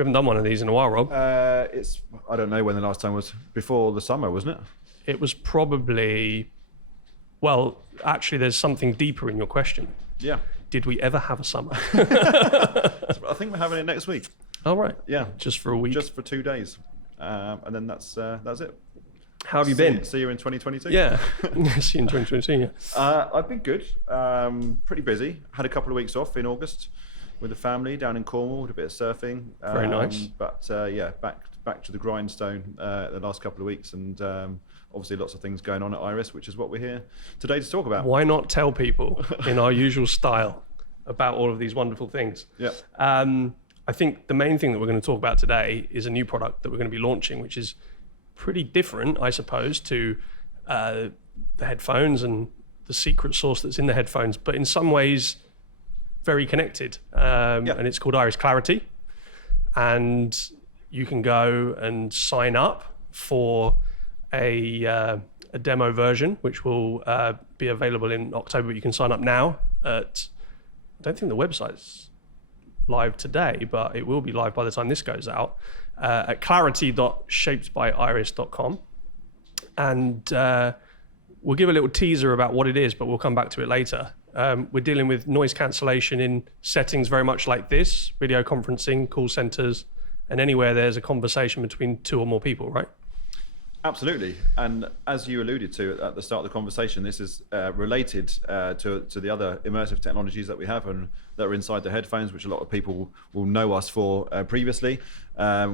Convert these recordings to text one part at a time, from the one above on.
haven't done one of these in a while, Rob. I don't know when the last time was. Before the summer, wasn't it? It was probably, well, actually there's something deeper in your question. Yeah. Did we ever have a summer? I think we're having it next week. Oh, right. Yeah. Just for a week? Just for 2 days. And then that's it. How have you been? See you in 2022. Yeah. See you in 2022, yeah. I've been good. Pretty busy. Had a couple of weeks off in August with the family down in Cornwall, did a bit of surfing. Very nice. But yeah, back to the grindstone the last couple of weeks, and obviously lots of things going on at Iris, which is what we're here today to talk about. Why not tell people in our usual style about all of these wonderful things? Yeah. I think the main thing that we're going to talk about today is a new product that we're going to be launching, which is pretty different, I suppose, to the headphones and the secret sauce that's in the headphones, but in some ways very connected. And it's called Iris Clarity. And you can go and sign up for a demo version, which will be available in October. But you can sign up now at, I don't think the website's live today, but it will be live by the time this goes out, at clarity.shapedbyiris.com. And we'll give a little teaser about what it is, but we'll come back to it later. We're dealing with noise cancellation in settings very much like this, video conferencing, call centers, and anywhere there's a conversation between two or more people, right? Absolutely. And as you alluded to at the start of the conversation, this is related to the other immersive technologies that we have and that are inside the headphones, which a lot of people will know us for previously.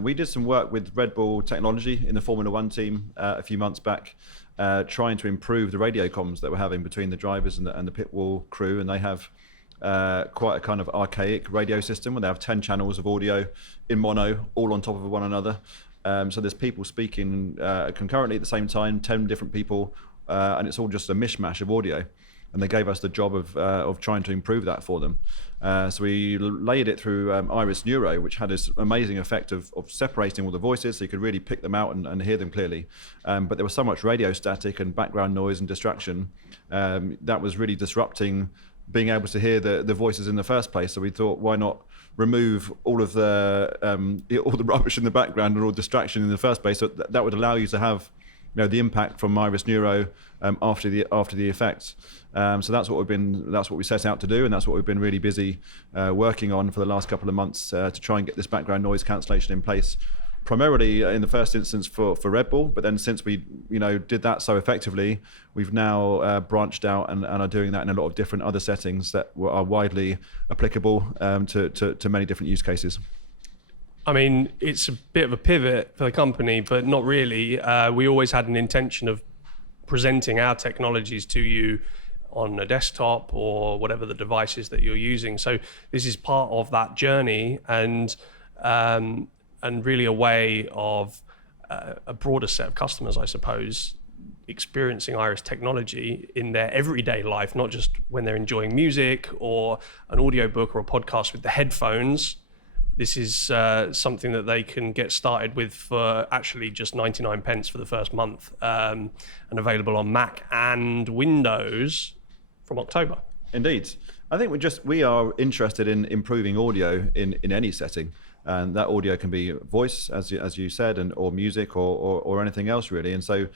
We did some work with Red Bull Technology in the Formula One team a few months back, trying to improve the radio comms that we're having between the drivers and the pit wall crew. And they have quite a kind of archaic radio system where they have 10 channels of audio in mono, all on top of one another. So there's people speaking concurrently at the same time, 10 different people, and it's all just a mishmash of audio. And they gave us the job of trying to improve that for them. So we layered it through Iris Neuro, which had this amazing effect of separating all the voices so you could really pick them out and hear them clearly. But there was so much radio static and background noise and distraction that was really disrupting being able to hear the voices in the first place. So we thought, why not remove all of the rubbish in the background and all distraction in the first place? So that would allow you to have, the impact from Iris Neuro after the effects. So that's what we set out to do, and that's what we've been really busy working on for the last couple of months to try and get this background noise cancellation in place. Primarily in the first instance for Red Bull, but then since we did that so effectively, we've now branched out and are doing that in a lot of different other settings that are widely applicable to many different use cases. I mean, it's a bit of a pivot for the company, but not really. We always had an intention of presenting our technologies to you on a desktop or whatever the device is that you're using. So this is part of that journey, and really a way of a broader set of customers, I suppose, experiencing Iris technology in their everyday life, not just when they're enjoying music or an audiobook or a podcast with the headphones. This is something that they can get started with for actually just 99 pence for the first month, and available on Mac and Windows from October. Indeed. I think we are interested in improving audio in any setting. And that audio can be voice, as you said, or music, or anything else really. And so,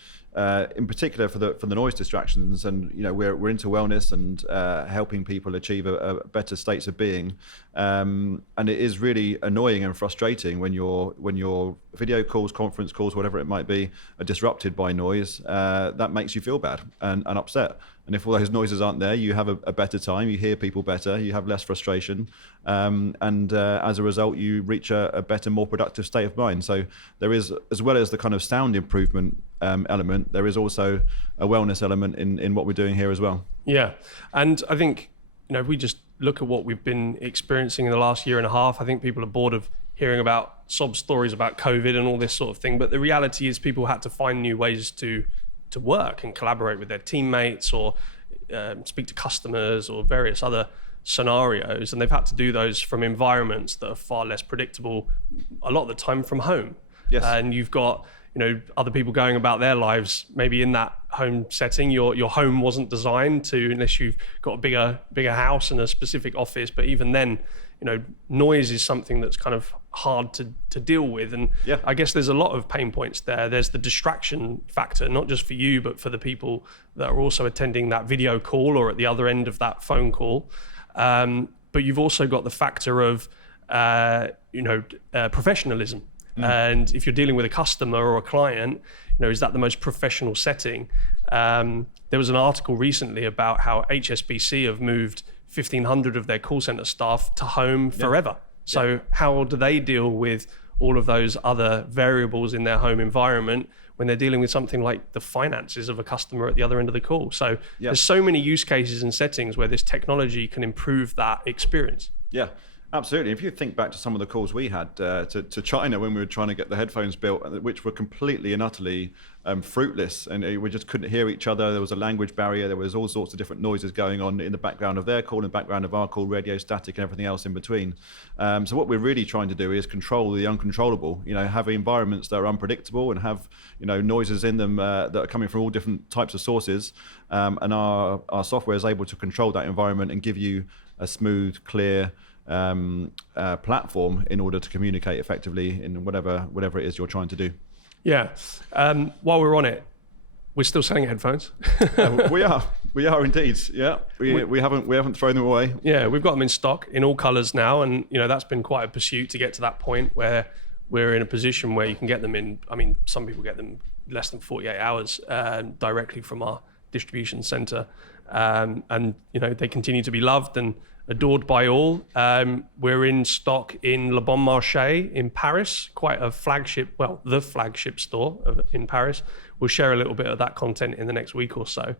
in particular for the noise distractions, and we're into wellness and helping people achieve a better states of being. And it is really annoying and frustrating when your video calls, conference calls, whatever it might be, are disrupted by noise. That makes you feel bad and upset. And if all those noises aren't there, you have a better time, you hear people better, you have less frustration, and as a result, you reach a better, more productive state of mind. So there is, as well as the kind of sound improvement element, there is also a wellness element in what we're doing here as well. Yeah, and I think, if we just look at what we've been experiencing in the last year and a half, I think people are bored of hearing about sob stories about COVID and all this sort of thing. But the reality is people had to find new ways to work and collaborate with their teammates, or speak to customers, or various other scenarios, and they've had to do those from environments that are far less predictable, a lot of the time from home. Yes. And you've got other people going about their lives maybe in that home setting. Your home wasn't designed to, unless you've got a bigger house and a specific office, but even then noise is something that's kind of hard to deal with. And Yeah. I guess there's a lot of pain points there. There's the distraction factor, not just for you, but for the people that are also attending that video call or at the other end of that phone call. But you've also got the factor of, professionalism. And if you're dealing with a customer or a client, is that the most professional setting? There was an article recently about how HSBC have moved 1,500 of their call center staff to home forever. So how do they deal with all of those other variables in their home environment when they're dealing with something like the finances of a customer at the other end of the call? So there's so many use cases and settings where this technology can improve that experience. Yeah, absolutely. If you think back to some of the calls we had to China when we were trying to get the headphones built, which were completely and utterly fruitless, and we just couldn't hear each other. There was a language barrier. There was all sorts of different noises going on in the background of their call, in the background of our call, radio static and everything else in between. So what we're really trying to do is control the uncontrollable, have environments that are unpredictable and have, noises in them that are coming from all different types of sources. And our software is able to control that environment and give you a smooth, clear platform in order to communicate effectively in whatever it is you're trying to do. Yeah. While we're on it, we're still selling headphones. We are indeed. Yeah. We haven't thrown them away. Yeah, we've got them in stock in all colors now, and that's been quite a pursuit to get to that point where we're in a position where you can get them in. I mean, some people get them less than 48 hours directly from our distribution center, and they continue to be loved and adored by all. We're in stock in Le Bon Marché in Paris, quite a flagship, the flagship store in Paris. We'll share a little bit of that content in the next week or so.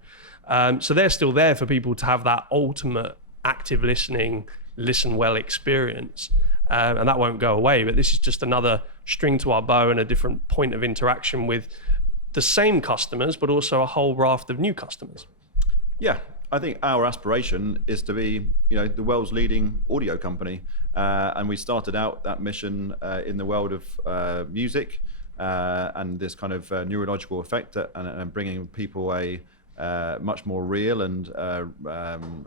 So they're still there for people to have that ultimate active listening, listen well experience. And that won't go away, but this is just another string to our bow and a different point of interaction with the same customers, but also a whole raft of new customers. Yeah. I think our aspiration is to be, the world's leading audio company, and we started out that mission in the world of music and this kind of neurological effect and bringing people a much more real and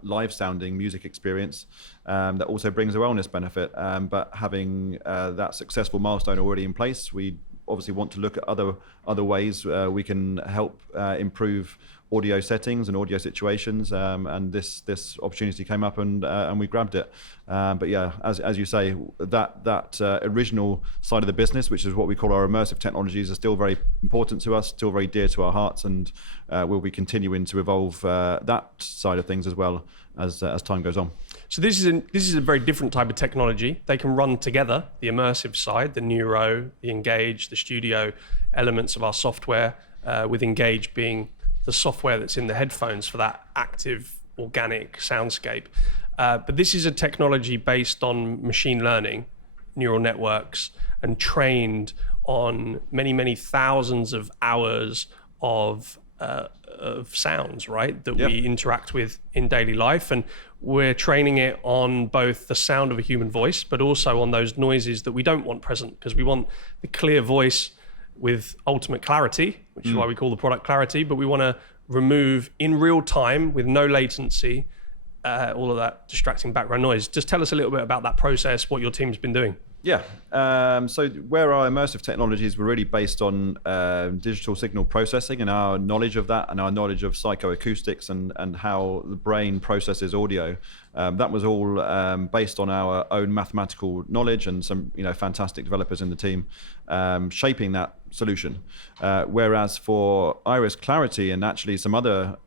live-sounding music experience that also brings a wellness benefit. But having that successful milestone already in place, we obviously want to look at other ways we can help improve audio settings and audio situations, and this opportunity came up and we grabbed it. But yeah, as you say, that original side of the business, which is what we call our immersive technologies, are still very important to us, still very dear to our hearts, and we'll be continuing to evolve that side of things as well as time goes on. So this is a very different type of technology. They can run together, the immersive side, the Neuro, the Engage, the Studio elements of our software, with Engage being the software that's in the headphones for that active, organic soundscape. But this is a technology based on machine learning, neural networks, and trained on many, many thousands of hours of sounds, right, that we interact with in daily life. And we're training it on both the sound of a human voice, but also on those noises that we don't want present, because we want the clear voice with ultimate clarity, which is why we call the product Clarity, but we want to remove in real time with no latency all of that distracting background noise. Just tell us a little bit about that process, what your team's been doing. Yeah, so where our immersive technologies were really based on digital signal processing and our knowledge of that and our knowledge of psychoacoustics and how the brain processes audio. That was all based on our own mathematical knowledge and some fantastic developers in the team shaping that solution. Whereas for Iris Clarity and actually some other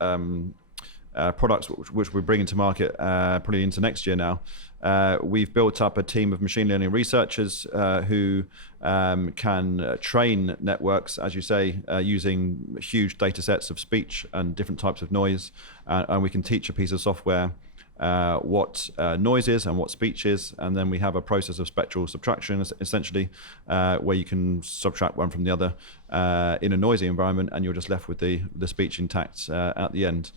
products which we're bringing to market probably into next year now, we've built up a team of machine learning researchers who can train networks, as you say, using huge data sets of speech and different types of noise, and we can teach a piece of software what noise is and what speech is, and then we have a process of spectral subtraction essentially where you can subtract one from the other in a noisy environment, and you're just left with the speech intact at the end.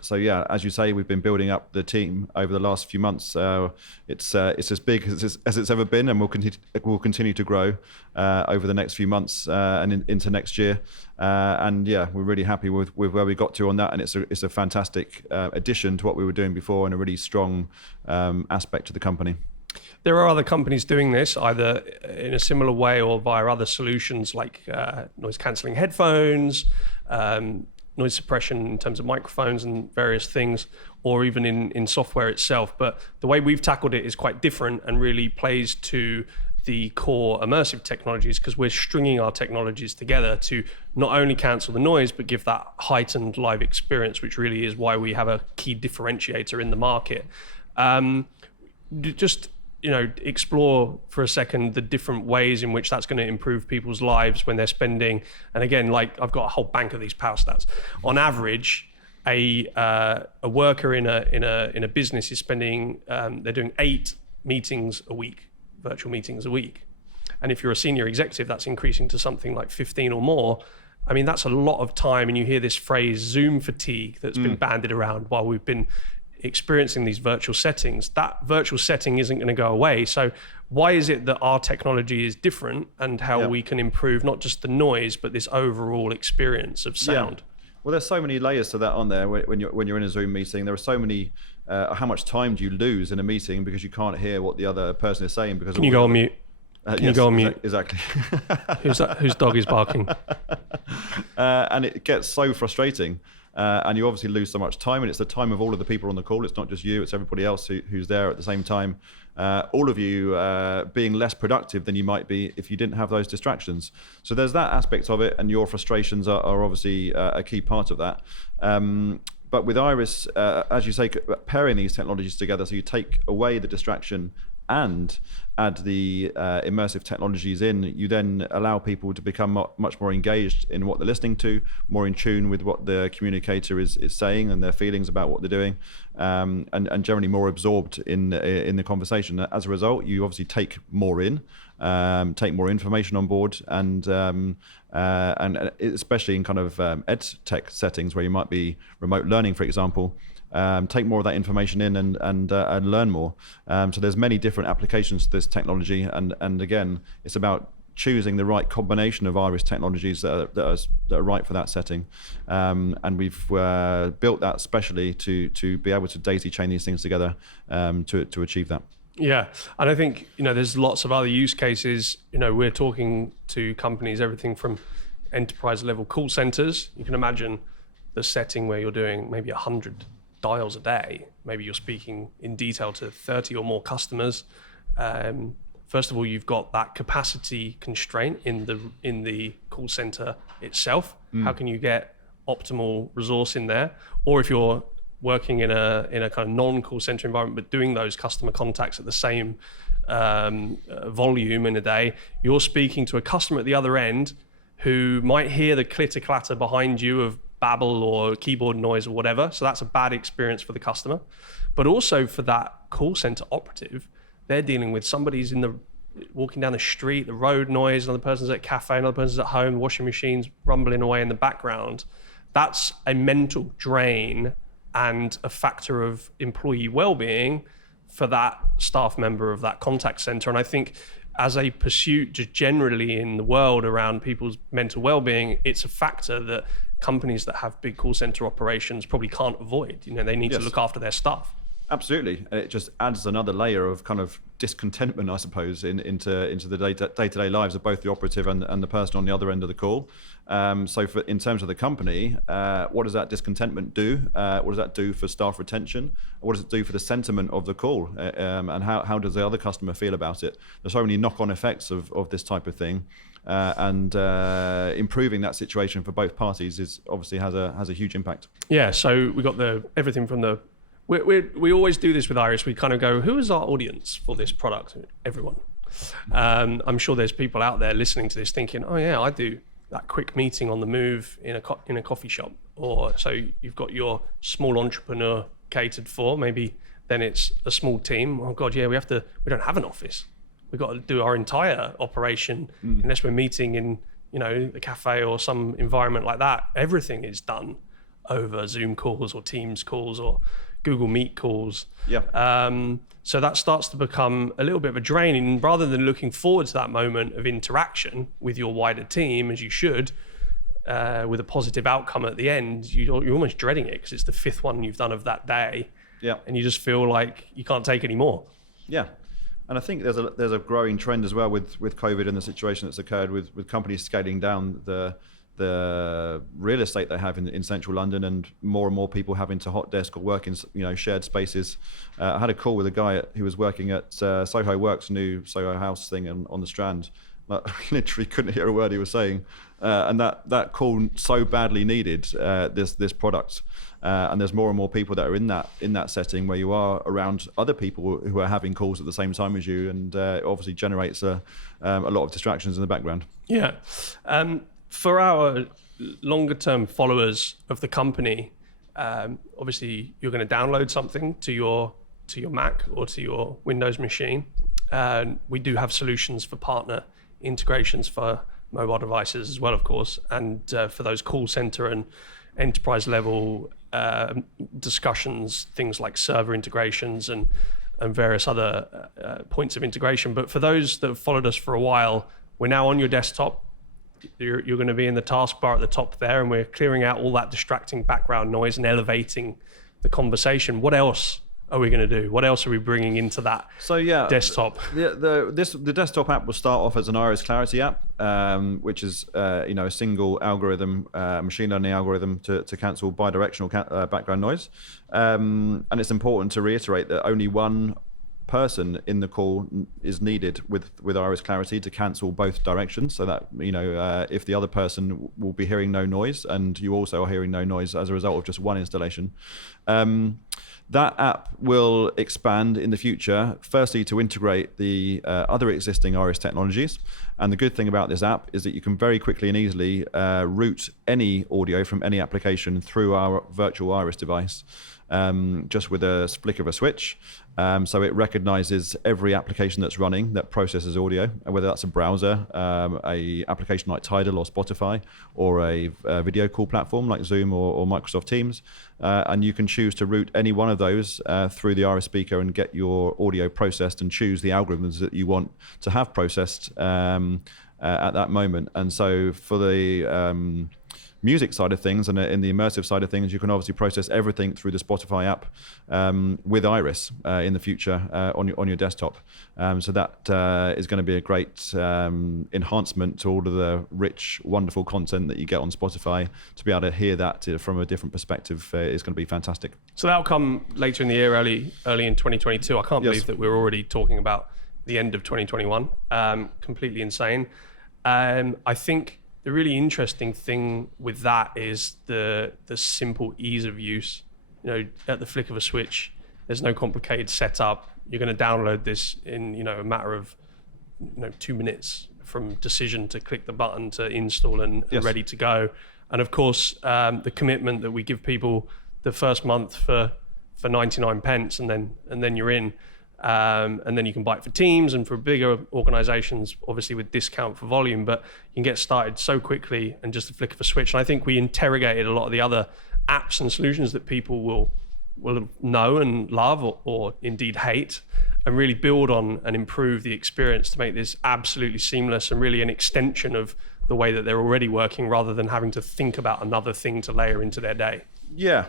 So yeah, as you say, we've been building up the team over the last few months. It's as big as it's ever been, and will continue to grow over the next few months and into next year. And yeah, we're really happy with where we got to on that, and it's a fantastic addition to what we were doing before, and a really strong aspect to the company. There are other companies doing this either in a similar way or via other solutions like noise cancelling headphones, noise suppression in terms of microphones and various things, or even in software itself. But the way we've tackled it is quite different and really plays to the core immersive technologies, because we're stringing our technologies together to not only cancel the noise, but give that heightened live experience, which really is why we have a key differentiator in the market. Just explore for a second the different ways in which that's going to improve people's lives when they're spending. And again, like I've got a whole bank of these power stats. On average, a worker in a business is spending they're doing 8 meetings a week, virtual meetings a week. And if you're a senior executive, that's increasing to something like 15 or more. I mean, that's a lot of time. And you hear this phrase Zoom fatigue that's been bandied around while we've been experiencing these virtual settings. That virtual setting isn't going to go away. So why is it that our technology is different, and how we can improve not just the noise, but this overall experience of sound? Well, there's so many layers to that, aren't there? When you're in a Zoom meeting, there are so many. How much time do you lose in a meeting because you can't hear what the other person is saying? Because Can you go on mute? Can you go on mute? Exactly. Whose dog is barking? And it gets so frustrating. And you obviously lose so much time, and it's the time of all of the people on the call. It's not just you, it's everybody else who's there at the same time. All of you being less productive than you might be if you didn't have those distractions. So there's that aspect of it, and your frustrations are obviously a key part of that. But with Iris, as you say, pairing these technologies together, so you take away the distraction and add the immersive technologies in, you then allow people to become much more engaged in what they're listening to, more in tune with what the communicator is saying and their feelings about what they're doing, and generally more absorbed in the conversation. As a result, you obviously take more in, take more information on board, and especially in kind of ed tech settings where you might be remote learning, for example. Take more of that information in and learn more. So there's many different applications to this technology, and again, it's about choosing the right combination of Iris technologies that are right for that setting. And we've built that specially to be able to daisy chain these things together to achieve that. Yeah, and I think there's lots of other use cases. We're talking to companies, everything from enterprise level call centers. You can imagine the setting where you're doing maybe 100 dials a day. Maybe you're speaking in detail to 30 or more customers. First of all, you've got that capacity constraint in the call center itself. How can you get optimal resource in there? Or if you're working in a kind of non-call center environment, but doing those customer contacts at the same volume in a day, you're speaking to a customer at the other end who might hear the clitter clatter behind you of babble or keyboard noise or whatever. So that's a bad experience for the customer. But also for that call center operative, they're dealing with somebody's walking down the street, the road noise, another person's at a cafe, another person's at home, washing machines rumbling away in the background. That's a mental drain and a factor of employee well-being for that staff member of that contact center. And I think as a pursuit just generally in the world around people's mental well-being, it's a factor that companies that have big call center operations probably can't avoid. They need to look after their staff. Absolutely. It just adds another layer of kind of discontentment, I suppose, into the day-to-day lives of both the operative and the person on the other end of the call. So in terms of the company, what does that discontentment do? What does that do for staff retention? What does it do for the sentiment of the call? And how does the other customer feel about it? There's so many knock-on effects of this type of thing. And improving that situation for both parties obviously has a huge impact. Yeah, so we got everything from the... We always do this with Iris. We kind of go, who is our audience for this product? Everyone. I'm sure there's people out there listening to this thinking, oh yeah, I do that quick meeting on the move in a coffee shop. Or so you've got your small entrepreneur catered for. Maybe then it's a small team. Oh God, yeah, we don't have an office. We've got to do our entire operation unless we're meeting in a cafe or some environment like that, everything is done over Zoom calls or Teams calls or Google Meet calls. So that starts to become a little bit of a drain. And rather than looking forward to that moment of interaction with your wider team, as you should, with a positive outcome at the end, you're almost dreading it because it's the 5th one you've done of that day. And you just feel like you can't take any more. And I think there's a growing trend as well with COVID and the situation that's occurred with companies scaling down the real estate they have in central London, and more people having to hot desk or work in shared spaces. I had a call with a guy who was working at Soho Works, new Soho House thing on the Strand. I literally couldn't hear a word he was saying, and that call so badly needed this product. And there's more and more people that are in that setting where you are around other people who are having calls at the same time as you, and it obviously generates a lot of distractions in the background. For our longer term followers of the company, obviously you're going to download something to your Mac or to your Windows machine. We do have solutions for partner integrations for mobile devices as well, of course, and for those call center and enterprise level discussions, things like server integrations and various other points of integration. But for those that have followed us for a while, we're now on your desktop. You're going to be in the taskbar at the top there, and we're clearing out all that distracting background noise and elevating the conversation. What else are we going to do? What else are we bringing into that desktop? The desktop app will start off as an Iris Clarity app, which is a single algorithm, machine learning algorithm to cancel bidirectional background noise. And it's important to reiterate that only one person in the call is needed with Iris Clarity to cancel both directions, so that if the other person will be hearing no noise and you also are hearing no noise as a result of just one installation. That app will expand in the future, firstly to integrate the other existing Iris technologies. And the good thing about this app is that you can very quickly and easily route any audio from any application through our virtual Iris device, just with a flick of a switch. So it recognizes every application that's running that processes audio, whether that's a browser, a application like Tidal or Spotify, or a video call platform like Zoom or Microsoft Teams. And you can choose to route any one of those through the Iris speaker and get your audio processed and choose the algorithms that you want to have processed at that moment. And so for the music side of things and in the immersive side of things, you can obviously process everything through the Spotify app with Iris in the future on your desktop. So that is going to be a great enhancement to all of the rich, wonderful content that you get on Spotify. To be able to hear that from a different perspective is going to be fantastic. So that'll come later in the year, early in 2022. I can't believe that we're already talking about the end of 2021. Completely insane. I think the really interesting thing with that is the simple ease of use. At the flick of a switch, there's no complicated setup. You're going to download this in a matter of 2 minutes from decision to click the button to install and ready to go. And of course, the commitment that we give people the first month for 99 pence, and then you're in. And then you can buy it for teams and for bigger organizations, obviously with discount for volume, but you can get started so quickly and just a flick of a switch. And I think we interrogated a lot of the other apps and solutions that people will know and love or indeed hate, and really build on and improve the experience to make this absolutely seamless and really an extension of the way that they're already working, rather than having to think about another thing to layer into their day. Yeah,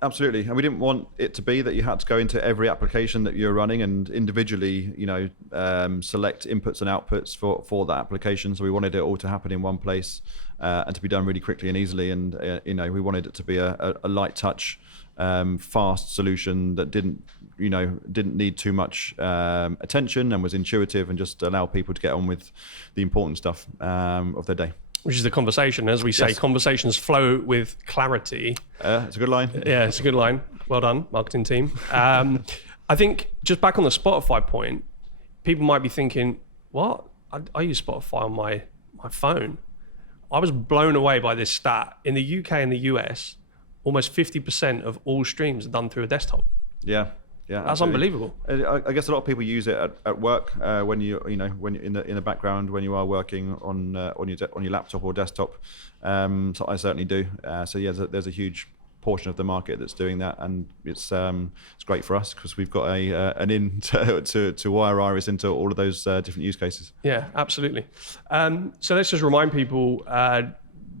absolutely. And we didn't want it to be that you had to go into every application that you're running and individually, select inputs and outputs for that application. So we wanted it all to happen in one place and to be done really quickly and easily. And, we wanted it to be a light touch, fast solution that didn't need too much attention and was intuitive and just allow people to get on with the important stuff of their day. Which is the conversation. As we say, conversations flow with clarity. It's a good line. Yeah, it's a good line. Well done, marketing team. I think just back on the Spotify point, people might be thinking, what? I use Spotify on my phone. I was blown away by this stat. In the UK and the US, almost 50% of all streams are done through a desktop. Yeah. Yeah, That's absolutely. unbelievable. I guess a lot of people use it at work when when in the background when you are working on your laptop or desktop. So I certainly do. So yeah, there's a huge portion of the market that's doing that, and it's great for us because we've got an in to wire Iris into all of those different use cases. Yeah, absolutely. So let's just remind people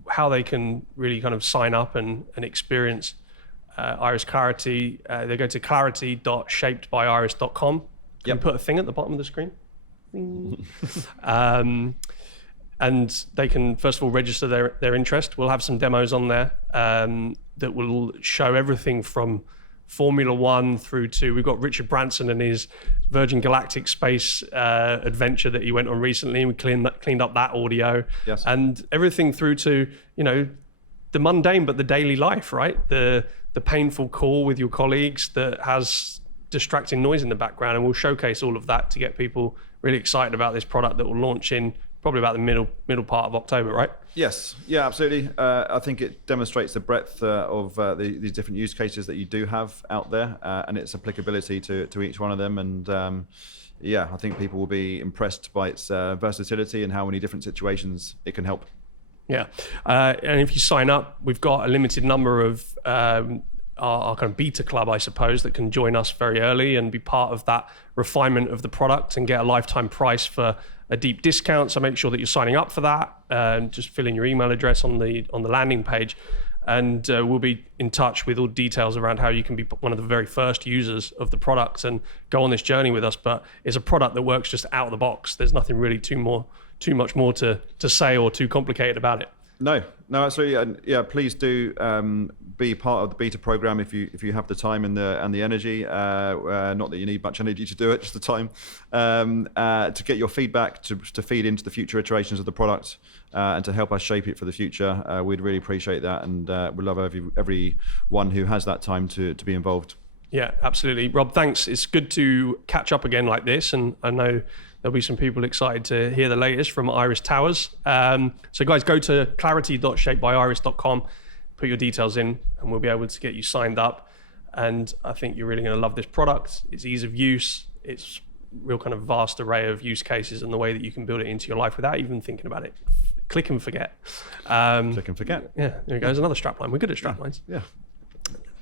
how they can really kind of sign up and experience Iris Clarity. They go to clarity.shapedbyiris.com. Can you put a thing at the bottom of the screen? And they can, first of all, register their interest. We'll have some demos on there that will show everything from Formula One through to, we've got Richard Branson and his Virgin Galactic space adventure that he went on recently. We cleaned up that audio. Yes. And everything through to, the mundane but the daily life, right? The painful call with your colleagues that has distracting noise in the background, and we'll showcase all of that to get people really excited about this product that will launch in probably about the middle part of October, right? Yes, yeah, absolutely. I think it demonstrates the breadth of these different use cases that you do have out there, and its applicability to each one of them. And yeah, I think people will be impressed by its versatility and how many different situations it can help. Yeah, and if you sign up, we've got a limited number of our kind of beta club, I suppose, that can join us very early and be part of that refinement of the product and get a lifetime price for a deep discount. So make sure that you're signing up for that. Just fill in your email address on the landing page, and we'll be in touch with all details around how you can be one of the very first users of the product and go on this journey with us. But it's a product that works just out of the box. There's nothing really too much more to say or too complicated about it. No, absolutely, and yeah, please do be part of the beta program if you have the time and the energy. Not that you need much energy to do it, just the time to get your feedback to feed into the future iterations of the product and to help us shape it for the future. We'd really appreciate that, and we'd love everyone who has that time to be involved. Yeah, absolutely, Rob. Thanks. It's good to catch up again like this, and I know there'll be some people excited to hear the latest from Iris Towers. So guys, go to clarity.shapedbyiris.com, put your details in, and we'll be able to get you signed up. And I think you're really going to love this product. Its ease of use, its real kind of vast array of use cases, and the way that you can build it into your life without even thinking about it. Click and forget. Click and forget. Yeah, there goes another strapline. We're good at straplines. Yeah.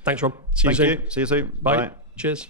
Thanks, Rob. See you soon. See you soon. Bye. Bye. Cheers.